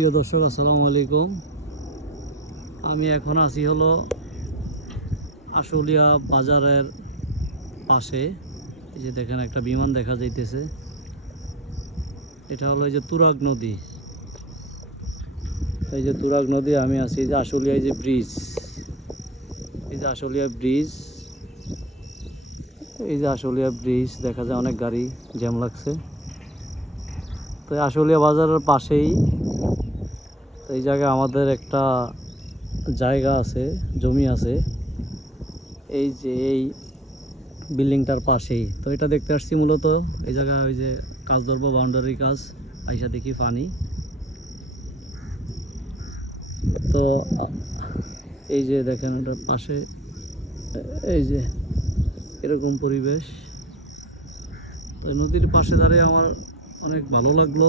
প্রিয় দর্শক, আসসালামু আলাইকুম। আমি এখন আছি হলো আশুলিয়া বাজারের পাশে। এই যে দেখেন, একটা বিমান দেখা যাইতেছে। এটা হলো এই যে তুরাগ নদী। এই যে তুরাগ নদী, আমি আছি যে আশুলিয়া যে ব্রিজ। এই যে আশুলিয়া ব্রিজ, এই যে আশুলিয়া ব্রিজ, দেখা যায় অনেক গাড়ি জ্যাম লাগছে। তো আশুলিয়া বাজারের পাশেই তো এই জায়গায় আমাদের একটা জায়গা আছে, জমি আছে। এই যে এই বিল্ডিংটার পাশেই। তো এটা দেখতে আসছি মূলত। এই জায়গায় ওই যে কাজ ধরবো বাউন্ডারি কাজ। আইসা দেখি পানি তো, এই যে দেখেন ওটার পাশে, এই যে এরকম পরিবেশ। তো নদীর পাশে দাঁড়িয়ে আমার অনেক ভালো লাগল।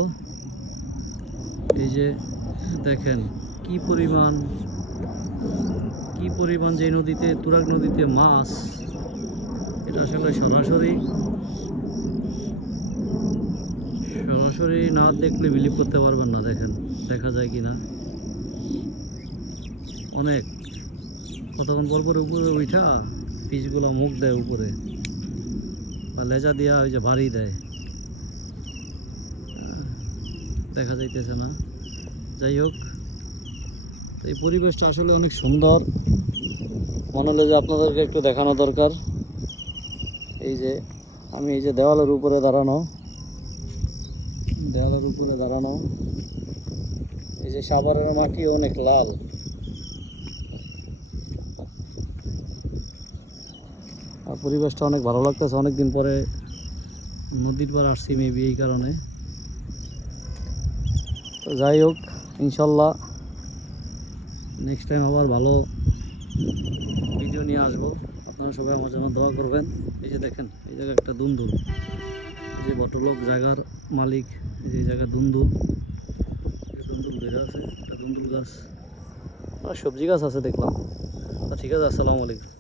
এই যে দেখেন, কি পরিমাণ কি পরিমাণ যে নদীতে, তুরাগ নদীতে মাছ, এটা আসলে সরাসরি সরাসরি না দেখলে বিলিভ করতে পারবেন না, দেখেন, দেখা যায় কি না অনেক, কতক্ষণ পর পর উপরে উঠা পিচগুলো মুখ দেয় উপরে, বা লেজা দিয়া ওই যে বাড়ি দেয়। দেখা যাইতেছে না। যাই হোক এই পরিবেশটা আসলে অনেক সুন্দর। মনে হলো যে আপনাদেরকে একটু দেখানো দরকার। এই যে, আমি এই যে দেওয়ালের উপরে দাঁড়ানো। দেওয়ালের উপরে দাঁড়ানো। এই যে সাভারের মাটি অনেক লাল। আর পরিবেশটা অনেক ভালো লাগতেছে। অনেকদিন পরে নদীর পার আসছি মেবি এই কারণে। তো যাই হোক ইনশাল্লাহ নেক্সট টাইম আবার ভালো ভিডিও নিয়ে আসব। আপনারা সবাই আমার জন্য দোয়া করবেন। এই যে দেখেন এই জায়গা একটা দুন্দুল এই যে বটলোক জায়গার মালিক এই যে এই জায়গায় দুন্দুল আছে একটা দুন্দুল গাছ। আর সবজি গাছ আছে দেখলাম। তো ঠিক আছে আসসালামু আলাইকুম।